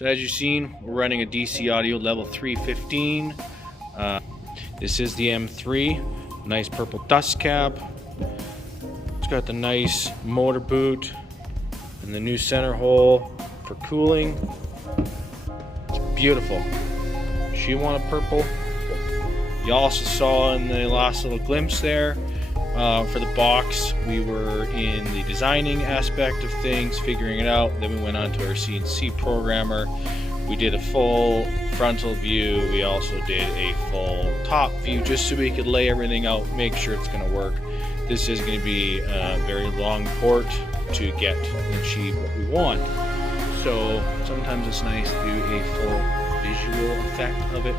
So as you've seen, we're running a DC audio level 3 15. This is the M3, nice purple dust cap. It's got the nice motor boot and the new center hole for cooling. It's beautiful. She wanted purple. You also saw in the last little glimpse there, for the box, we were in the designing aspect of things, figuring it out. Then we went on to our CNC programmer. We did a full frontal view. We also did a full top view just so we could lay everything out, make sure it's going to work. This is going to be a very long port to get and achieve what we want. So sometimes it's nice to do a full visual effect of it,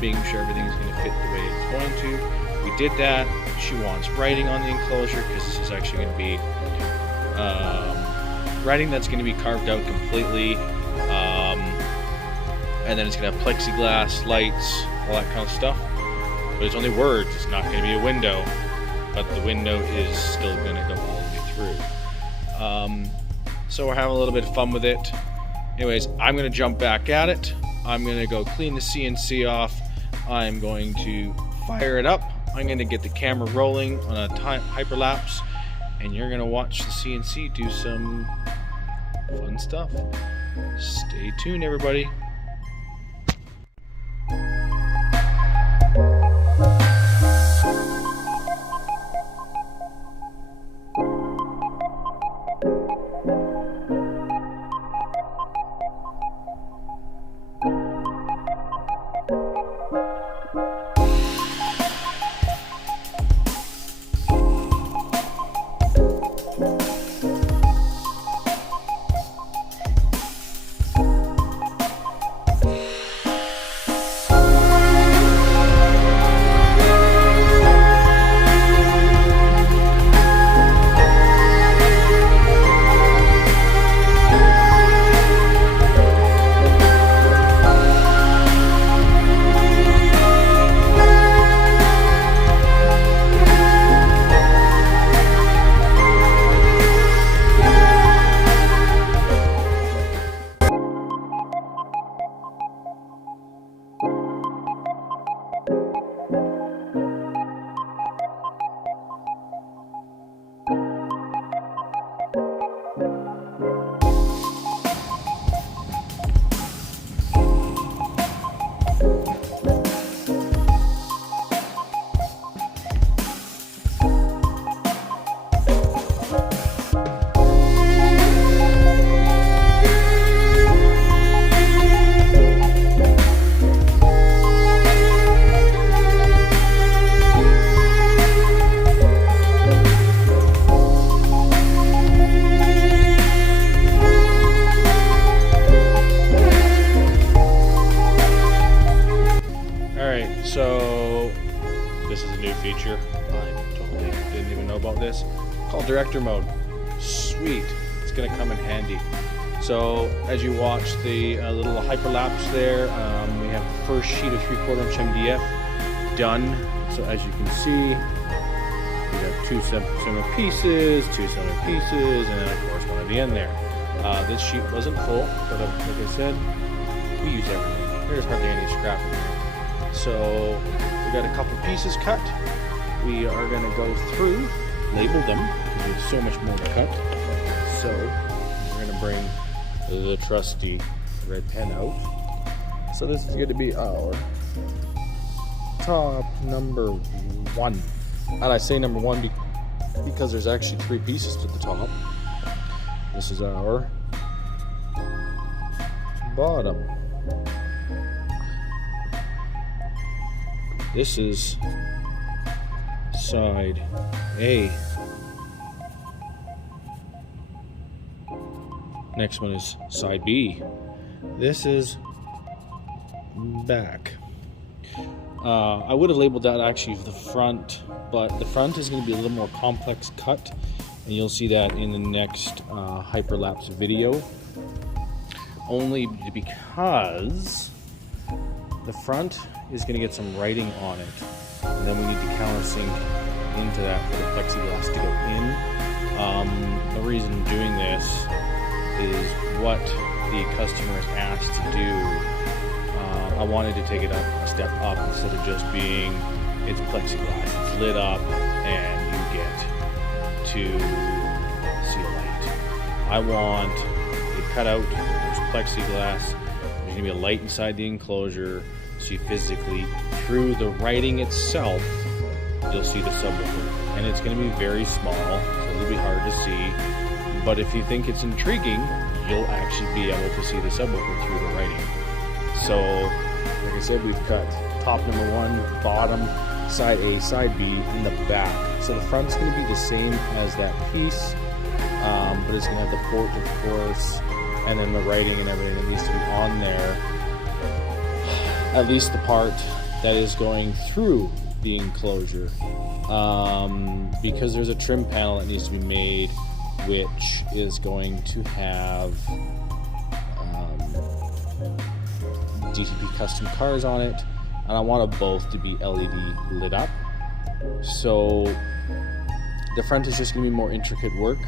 making sure everything's going to fit the way it's going to. We did that. She wants writing on the enclosure because this is actually going to be writing that's going to be carved out completely. And then it's going to have plexiglass, lights, all that kind of stuff. But it's only words. It's not going to be a window. But the window is still going to go all the way through. So we're having a little bit of fun with it. Anyways, I'm going to jump back at it. I'm going to go clean the CNC off. I'm going to fire it up. I'm going to get the camera rolling on a hyperlapse. And you're going to watch the CNC do some fun stuff. Stay tuned, everybody. So this is a new feature. I totally didn't even know about this. Called director mode. Sweet. It's going to come in handy. So as you watch the little hyperlapse there, we have the first sheet of 3/4 inch MDF done. So as you can see, we have two similar pieces, and then of course one at the end there. This sheet wasn't full, but like I said, we use everything. There's hardly any scrap in here. So we got a couple pieces cut. We are going to go through, label them, because there's so much more to cut. So we're going to bring the trusty red pen out. So this is going to be our top number 1. And I say number 1 because there's actually 3 pieces to the top. This is our bottom. This is side A. Next one is side B. This is back. I would have labeled that actually the front, but the front is going to be a little more complex cut, and you'll see that in the next hyperlapse video. Only because the front is going to get some writing on it, and then we need to countersink into that for the plexiglass to go in. The reason doing this is what the customer is asked to do, I wanted to take it a step up instead of just being, it's plexiglass, it's lit up, and you get to see a light. I want it cut out, there's plexiglass, there's going to be a light inside the enclosure, so you physically, through the writing itself, you'll see the subwoofer. And it's going to be very small, so it'll be hard to see. But if you think it's intriguing, you'll actually be able to see the subwoofer through the writing. So, like I said, we've cut top number 1, bottom, side A, side B, in the back. So the front's going to be the same as that piece, but it's going to have the port, of course, and then the writing and everything that needs to be on there. At least the part that is going through the enclosure, because there's a trim panel that needs to be made, which is going to have DTP custom cars on it, and I want them both to be LED lit up. So the front is just going to be more intricate work.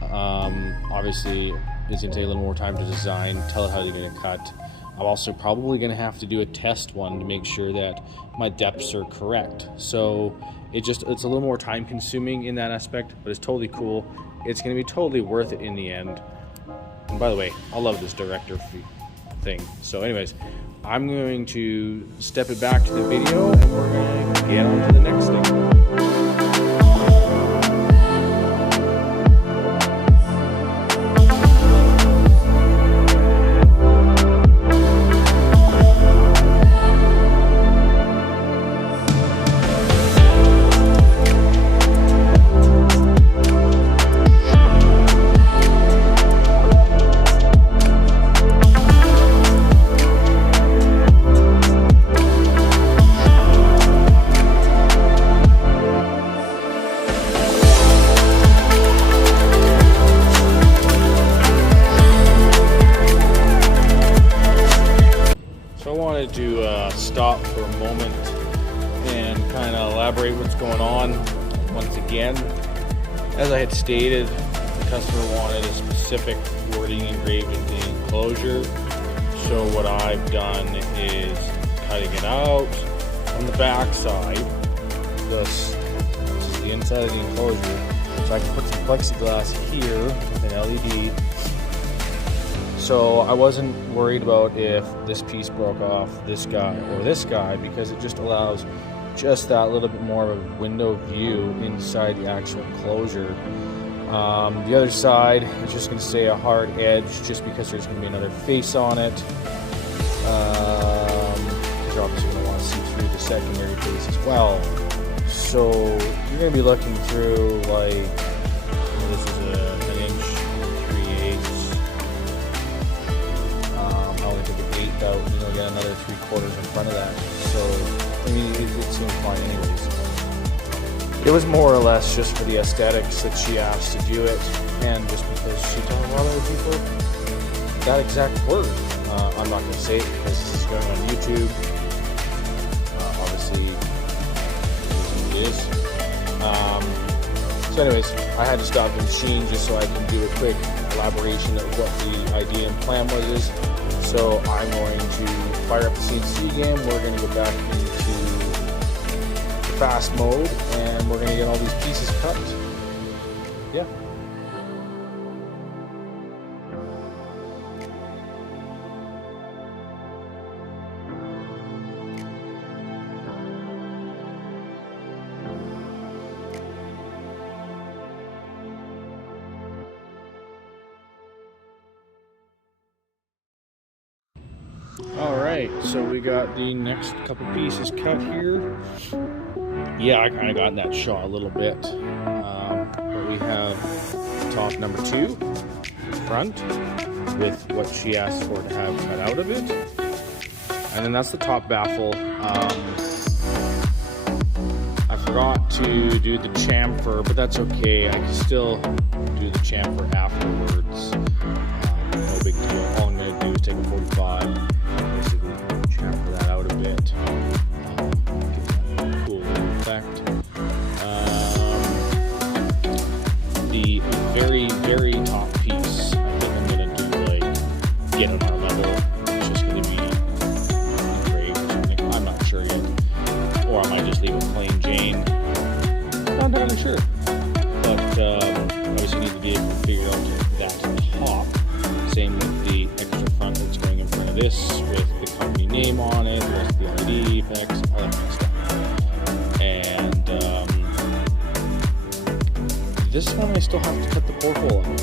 Obviously, it's going to take a little more time to design, tell it how you're going to cut. I'm also probably going to have to do a test one to make sure that my depths are correct. So it's a little more time consuming in that aspect, but it's totally cool. It's going to be totally worth it in the end. And by the way, I love this director thing. So anyways, I'm going to step it back to the video and we're going to get on to the next thing. To stop for a moment and kind of elaborate what's going on. Once again, as I had stated, the customer wanted a specific wording engraved in the enclosure, so what I've done is cutting it out on the back side. This is the inside of the enclosure, so I can put some plexiglass here with an LED. So I wasn't worried about if this piece broke off this guy or this guy, because it just allows just that little bit more of a window view inside the actual enclosure. The other side is just going to stay a hard edge just because there's going to be another face on it. Because you're obviously going to want to see through the secondary face as well. So you're going to be looking through, like, this is an inch 3/8. I only took an 1/8 out, get another 3/4 in front of that. So, I mean, it seemed fine anyways. It was more or less just for the aesthetics that she asked to do it, and just because she told a lot of other people that exact word. I'm not going to say it because this is going on YouTube. Obviously, it is. So anyways, I had to stop the machine just so I can do a quick elaboration of what the idea and plan was. So I'm going to fire up the CNC again. We're going to go back into fast mode, and we're going to get all these pieces cut. Yeah. Alright, so we got the next couple pieces cut here. Yeah, I kind of got in that shot a little bit. But we have top number 2, front, with what she asked for to have cut out of it. And then that's the top baffle. I forgot to do the chamfer, but that's okay. I can still do the chamfer afterwards. No big deal. All I'm going to do is take a 45. Basically chamfer that out a bit, give that a cool little effect. The very, very top piece, I think I'm going to do like this with the company name on it, the rest of the LED effects, all that kind of stuff. And this one I still have to cut the porthole out.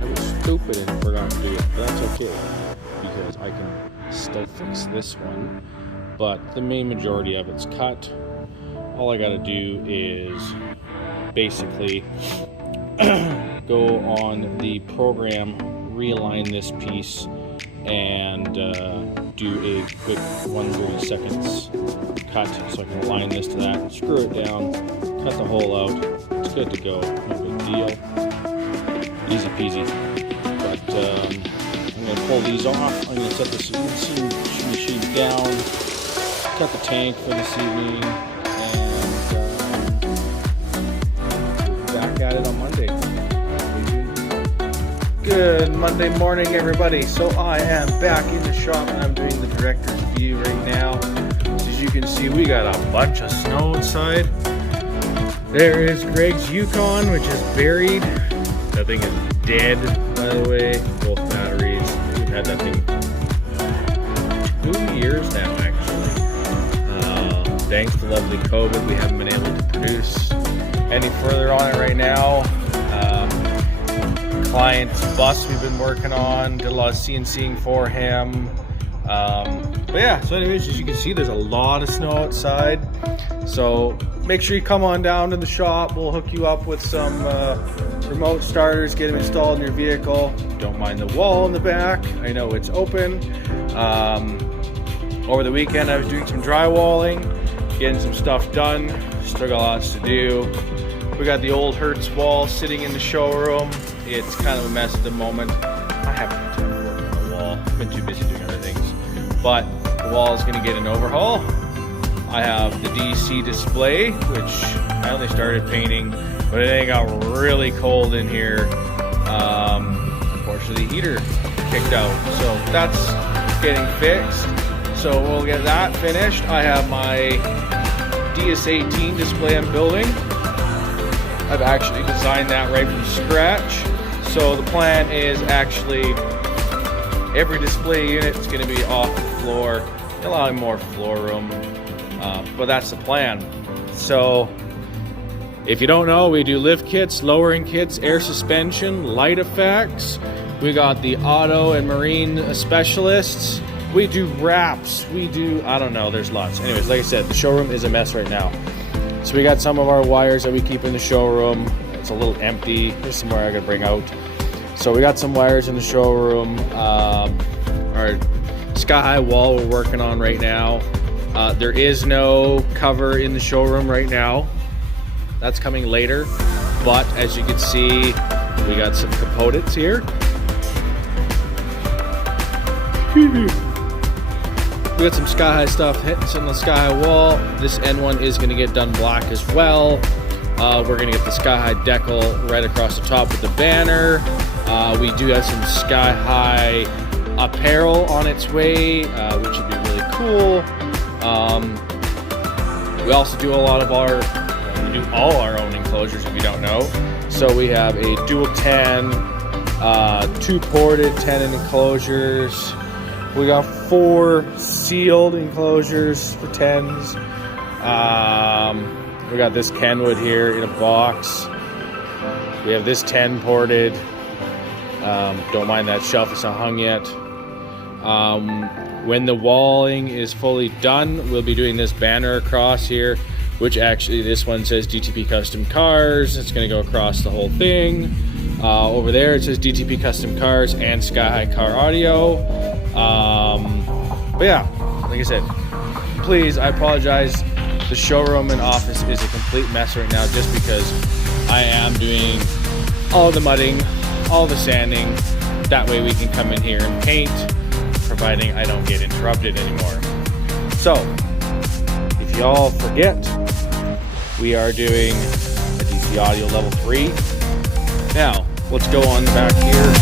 I was stupid and forgot to do it, but that's okay because I can still fix this one. But the main majority of it's cut. All I gotta do is basically go on the program, realign this piece, and do a quick 1/30 seconds cut so I can align this to that, screw it down, cut the hole out. It's good to go, no big deal, easy peasy. But I'm gonna pull these off. I'm gonna set the CNC machine down, cut the tank for this evening, and back at it on Monday. Good Monday morning, everybody. So I am back in the shop. I'm doing the director's view right now. So as you can see, we got a bunch of snow outside. There is Greg's Yukon, which is buried. That thing is dead, by the way. Both batteries. We've had that thing 2 years now, actually. Thanks to lovely COVID, we haven't been able to produce any further on it right now. Client's bus we've been working on, did a lot of CNCing for him. But yeah, so anyways, as you can see, there's a lot of snow outside. So make sure you come on down to the shop. We'll hook you up with some remote starters, get them installed in your vehicle. Don't mind the wall in the back. I know it's open. Over the weekend, I was doing some drywalling, getting some stuff done. Still got lots to do. We got the old Hertz wall sitting in the showroom. It's kind of a mess at the moment. I haven't had time to work on the wall. I've been too busy doing other things. But the wall is going to get an overhaul. I have the DC display, which I only started painting, but it got really cold in here. Unfortunately, the heater kicked out. So that's getting fixed. So we'll get that finished. I have my DS18 display I'm building. I've actually designed that right from scratch. So the plan is actually every display unit is going to be off the floor, allowing more floor room. But that's the plan. So if you don't know, we do lift kits, lowering kits, air suspension, light effects. We got the auto and marine specialists. We do wraps. We do, I don't know, there's lots. Anyways, like I said, the showroom is a mess right now. So we got some of our wires that we keep in the showroom. It's a little empty. There's some wire I gotta bring out. So we got some wires in the showroom. Our sky high wall we're working on right now. There is no cover in the showroom right now. That's coming later. But as you can see, we got some components here. We got some sky high stuff hitting on the sky high wall. This end one is going to get done black as well. We're going to get the sky high decal right across the top with the banner. We do have some sky high apparel on its way, which would be really cool. We also do a lot of we do all our own enclosures if you don't know. So we have a dual 10, 2 ported 10 enclosures. We got 4 sealed enclosures for 10s. We got this Kenwood here in a box. We have this 10 ported. Don't mind that shelf, it's not hung yet. When the walling is fully done, we'll be doing this banner across here, which actually this one says DTP Custom Cars. It's going to go across the whole thing. Over there it says DTP Custom Cars and Sky High Car Audio. But yeah, like I said, please, I apologize. The showroom and office is a complete mess right now just because I am doing all the mudding, all the sanding. That way we can come in here and paint, providing I don't get interrupted anymore. So, if y'all forget, we are doing a DC Audio Level 3. Now, let's go on the back here.